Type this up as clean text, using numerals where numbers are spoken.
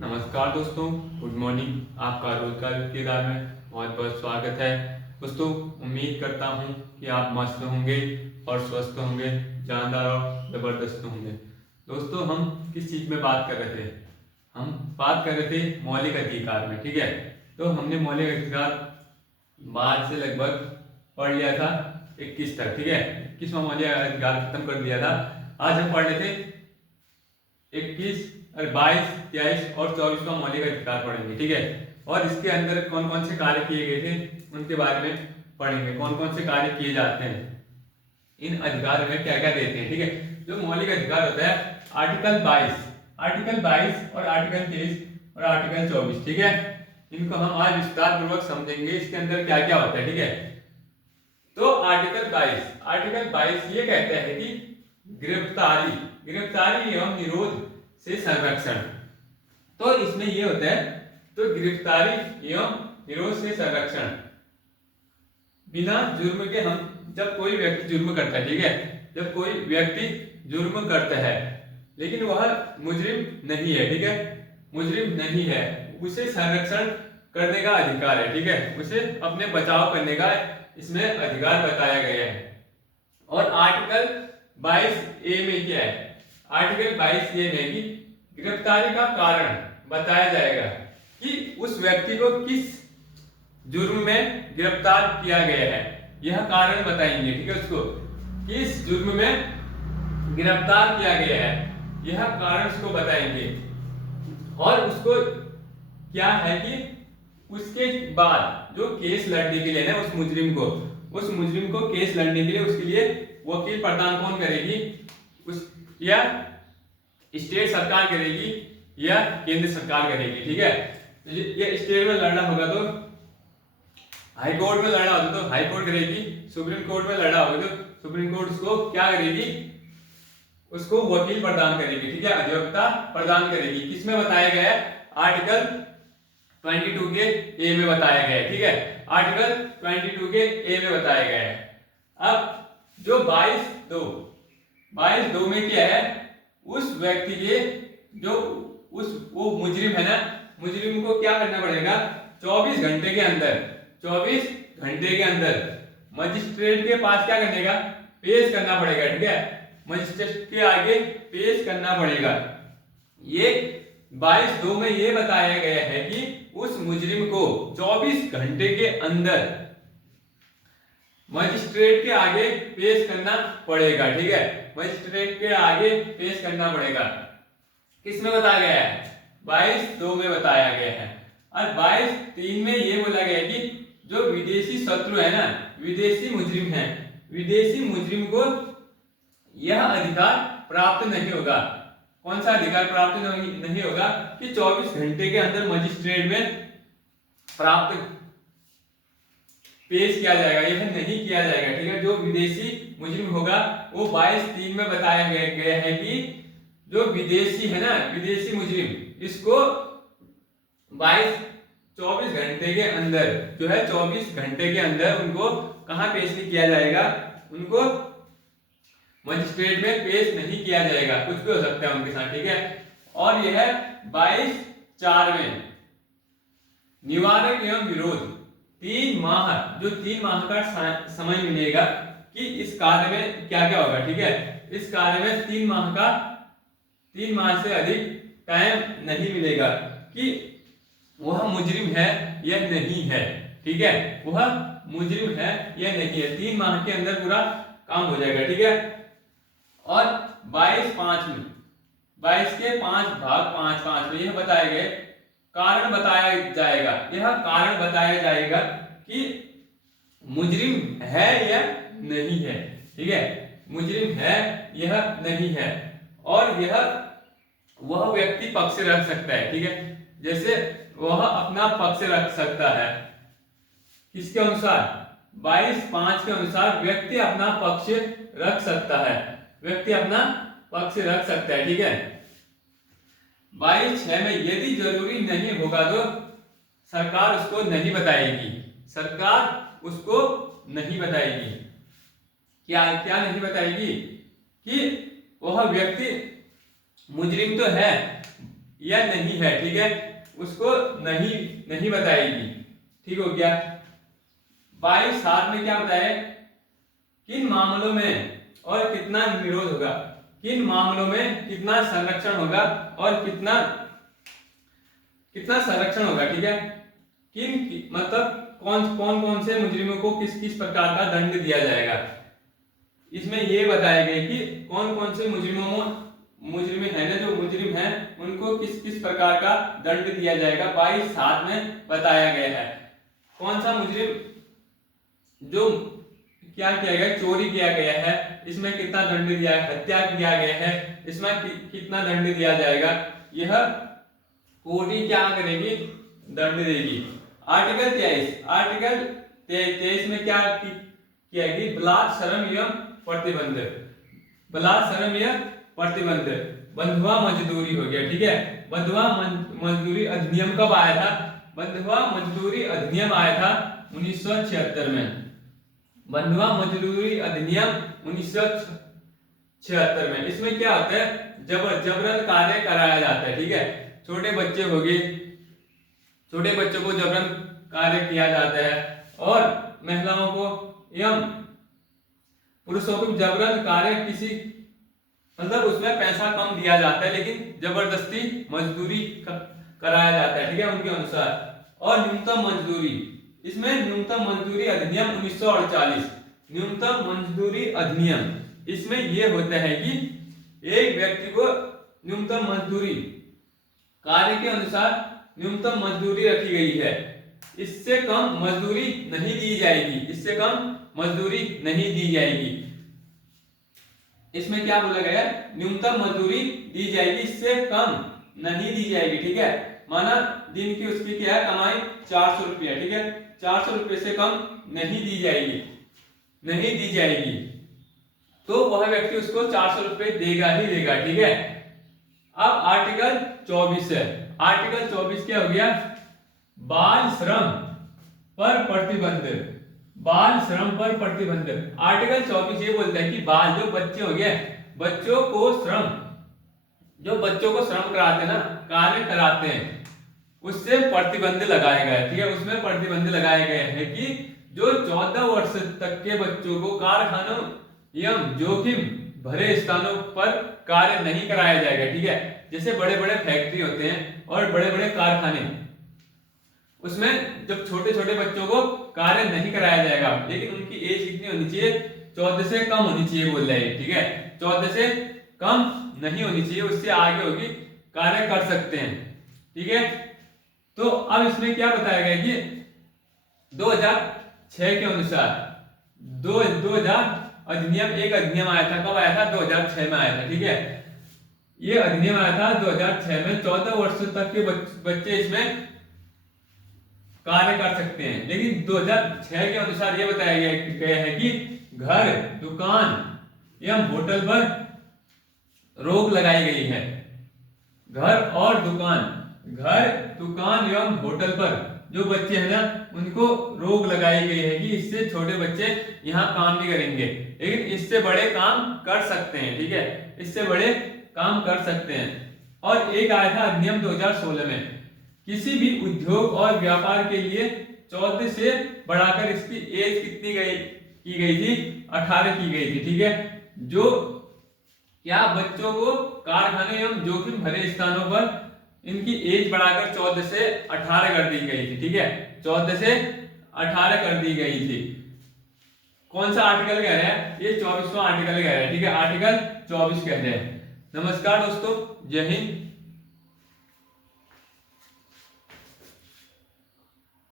नमस्कार दोस्तों, good morning. आपका रोजगार किरदार में बहुत बहुत स्वागत है। दोस्तों, उम्मीद करता हूँ कि आप मस्त होंगे और स्वस्थ होंगे, जानदार और जबरदस्त होंगे। दोस्तों, हम किस चीज़ में बात कर रहे थे? हम बात कर रहे थे मौलिक अधिकार में। ठीक है, तो हमने मौलिक अधिकार 12 से लगभग पढ़ लिया था 21 तक। ठीक है, 21वां मौलिक अधिकार खत्म कर दिया था। आज हम पढ़ रहे थे 21 और 22, 23 और 24 का मौलिक अधिकार पढ़ेंगे। ठीक है, और इसके अंदर कौन कौन से कार्य किए गए थे उनके बारे में पढ़ेंगे। कौन कौन से कार्य किए जाते हैं, इन अधिकार में क्या क्या देते हैं। ठीक है, जो मौलिक अधिकार होता है आर्टिकल 22 और आर्टिकल 23 और आर्टिकल 24। ठीक है, इनको हम आज विस्तार पूर्वक समझेंगे, इसके अंदर क्या क्या होता है। ठीक है, तो आर्टिकल 22 ये कहता है कि गिरफ्तारी एवं निरोध से संरक्षण। तो इसमें ये होता है, तो गिरफ्तारी एवं निरोध से संरक्षण बिना जुर्म के हम, जब कोई व्यक्ति जुर्म करता है, ठीक है, जब कोई व्यक्ति जुर्म करता है लेकिन वह मुजरिम नहीं है, ठीक है, मुजरिम नहीं है, उसे संरक्षण करने का अधिकार है। ठीक है, उसे अपने बचाव करने का इसमें अधिकार बताया गया है। और आर्टिकल 22A में क्या है? आर्टिकल 22A में कि गिरफ्तारी का कारण बताया जाएगा कि उस व्यक्ति को किस जुर्म में गिरफ्तार किया गया है, यह कारण बताएंगे। ठीक है, उसको किस जुर्म में गिरफ्तार किया गया है, यह कारण उसको बताएंगे। और उसको क्या है कि उसके बाद जो केस लड़ने के लिए ना, उस मुजरिम को केस लड़ने के लिए उसके लिए वकील प्रदान कौन करेगी? उस या स्टेट सरकार करेगी या केंद्र सरकार करेगी। ठीक है, ये स्टेट में लड़ना होगा तो हाई कोर्ट में लड़ना होगा तो हाई कोर्ट करेगी, सुप्रीम कोर्ट में लड़ना होगा तो सुप्रीम कोर्ट उसको क्या करेगी? उसको वकील प्रदान करेगी। ठीक है, अधिवक्ता प्रदान करेगी। किसमें बताया गया है? आर्टिकल 22 के ए में बताया गया है। ठीक है, आर्टिकल 22 के ए में बताया गया है। अब जो 22(2) में क्या है? उस व्यक्ति के जो वो मुजरिम है ना, मुजरिम को क्या करना पड़ेगा? 24 घंटे के अंदर मजिस्ट्रेट के पास क्या करने का? पेश करना पड़ेगा। ठीक है, मजिस्ट्रेट के आगे पेश करना पड़ेगा। ये 22(2) में ये बताया गया है कि उस मुजरिम को 24 घंटे के अंदर मजिस्ट्रेट के आगे पेश करना पड़ेगा। ठीक है, मजिस्ट्रेट के आगे पेश करना पड़ेगा। किसमें बताया गया है? 22(2) में बताया गया है। और 22(3) में ये बोला गया है कि जो विदेशी शत्रु है ना, विदेशी मुजरिम को यह अधिकार प्राप्त नहीं होगा। कौन सा अधिकार प्राप्त नहीं होगा? कि 24 घंटे के अंदर मजिस्ट्रेट में प्राप्त पेश किया जाएगा, यह नहीं किया जाएगा। ठीक है, जो विदेशी मुजरिम होगा वो 22(3) में बताया गया है कि जो विदेशी है ना, विदेशी मुजरिम, इसको 24 घंटे के अंदर जो है, 24 घंटे के अंदर उनको कहां पेश नहीं किया जाएगा? उनको मजिस्ट्रेट में पेश नहीं किया जाएगा। कुछ भी हो सकता है उनके साथ। ठीक है, और यह 22(4) में निवारक एवं विरोध 3 माह, जो 3 माह का समय मिलेगा कि इस कार्य में क्या क्या होगा। ठीक है, इस कार्य में 3 माह से अधिक टाइम नहीं मिलेगा कि वह मुजरिम है या नहीं है। ठीक है, वह मुजरिम है या नहीं है, 3 माह के अंदर पूरा काम हो जाएगा। ठीक है, और 22(5) में 22 के 5 भाग 5 में यह बताया गया, कारण बताया जाएगा, यह कारण बताया जाएगा कि मुजरिम है या नहीं है। ठीक है, मुजरिम है यह नहीं है, और यह वह व्यक्ति पक्ष रख सकता है। ठीक है, जैसे वह अपना पक्ष रख सकता है। किसके अनुसार? 22(5) के अनुसार व्यक्ति अपना पक्ष रख सकता है, व्यक्ति अपना पक्ष रख सकता है। ठीक है, 22(6) में यदि जरूरी नहीं होगा तो सरकार उसको नहीं बताएगी। सरकार उसको नहीं बताएगी। क्या क्या नहीं बताएगी? कि वह व्यक्ति मुजरिम तो है या नहीं है, ठीक है, उसको नहीं नहीं बताएगी। ठीक हो गया। 22(7) में क्या बताया, किन मामलों में और कितना निरोध होगा, किन मामलों में कितना संरक्षण होगा और कितना कितना संरक्षण होगा, ठीक है, मतलब कौन कौन कौन से मुजरिमों को किस किस प्रकार का दंड दिया जाएगा। इसमें ये बताया गया कि कौन कौन से मुजरिम है ना, जो मुजरिम है उनको किस किस प्रकार का दंड दिया जाएगा 22(7) में बताया गया है। कौन सा मुजरिम जो क्या किया गया, चोरी किया गया है, इसमें कितना दंड दिया है, हत्या किया गया है, इसमें कितना दंड दिया जाएगा, यह कोर्ट क्या करेगी, दंड देगी। आर्टिकल 23 में क्या किया गया, बलात्सरम एवं प्रतिबंध, बलात्सरम एवं प्रतिबंध, बंधुआ मजदूरी हो गया, ठीक है। बंधुआ मजदूरी अधिनियम कब आया था, बंधुआ मजदूरी अधिनियम आया था 1976 में, बंधुआ मजदूरी अधिनियम 1976 में। इसमें क्या होता है, जबरन कार्य कराया जाता है, ठीक है, छोटे बच्चे हो गए, छोटे बच्चों को जबरन कार्य किया जाता है, और महिलाओं को एवं पुरुषों को जबरन कार्य किसी मतलब उसमें पैसा कम दिया जाता है लेकिन जबरदस्ती मजदूरी कराया जाता है, ठीक है, उनके अनुसार। और न्यूनतम मजदूरी, इसमें न्यूनतम मजदूरी अधिनियम 1948, न्यूनतम मजदूरी अधिनियम, इसमें यह होता है कि एक व्यक्ति को न्यूनतम मजदूरी कार्य के अनुसार न्यूनतम मजदूरी रखी गई है, इससे कम मजदूरी नहीं दी जाएगी, इससे कम मजदूरी नहीं दी जाएगी। इसमें क्या बोला गया, न्यूनतम मजदूरी दी जाएगी, इससे कम नहीं दी जाएगी, ठीक है। माना दिन की उसकी क्या है कमाई 400 रुपया, ठीक है, 400 रुपये से कम नहीं दी जाएगी, नहीं दी जाएगी, तो वह व्यक्ति उसको 400 रुपये देगा ही देगा, ठीक है। अब आर्टिकल 24 है, आर्टिकल 24 क्या हो गया, बाल श्रम पर प्रतिबंध, बाल श्रम पर प्रतिबंध। आर्टिकल 24 ये बोलता है कि बाल जो बच्चे हो गए, बच्चों को श्रम, जो बच्चों को श्रम कराते हैं ना, कार्य कराते हैं, उससे प्रतिबंध लगाए गए, ठीक है, उसमें प्रतिबंध लगाए गए हैं कि जो 14 वर्ष तक के बच्चों को कारखानों एवं जोखिम भरे स्थानों पर कार्य नहीं कराया जाएगा, ठीक है। जैसे बड़े बड़े फैक्ट्री होते हैं और बड़े बड़े कारखाने, उसमें जब छोटे छोटे बच्चों को कार्य नहीं कराया जाएगा, लेकिन उनकी एज कितनी होनी चाहिए, 14 से कम होनी चाहिए बोल रहे हैं, ठीक है, 14 से कम नहीं होनी चाहिए, उससे आगे होगी कार्य कर सकते हैं, ठीक है। तो अब इसमें क्या बताया गया कि 2006 के अनुसार 2000 अधिनियम, एक अधिनियम आया था, कब आया था, 2006 में आया था, ठीक है, ये अधिनियम आया था 2006 में। 14 वर्ष तक के बच्चे इसमें कार्य कर सकते हैं, लेकिन 2006 के अनुसार यह बताया गया है कि घर, दुकान एवं होटल पर रोक लगाई गई है, घर और दुकान, घर, दुकान एवं होटल पर जो बच्चे हैं ना, उनको रोक लगाई गई है कि इससे छोटे बच्चे यहाँ काम नहीं करेंगे, लेकिन इससे बड़े काम कर सकते हैं, ठीक है, इससे बड़े काम कर सकते हैं। और एक आया था अधिनियम 2016 में, किसी भी उद्योग और व्यापार के लिए 14 से बढ़ाकर इसकी एज कितनी की गई थी, 18 की गई थी, ठीक है। जो क्या बच्चों को कारखाने एवं जोखिम भरे स्थानों पर इनकी एज बढ़ाकर 14 से 18 कर दी गई थी, ठीक है, 14 से 18 कर दी गई थी। कौन सा आर्टिकल कह रहा है, ये 24वां आर्टिकल कह रहा है, ठीक है, आर्टिकल 24 कह रहे हैं। नमस्कार दोस्तों, जय हिंद।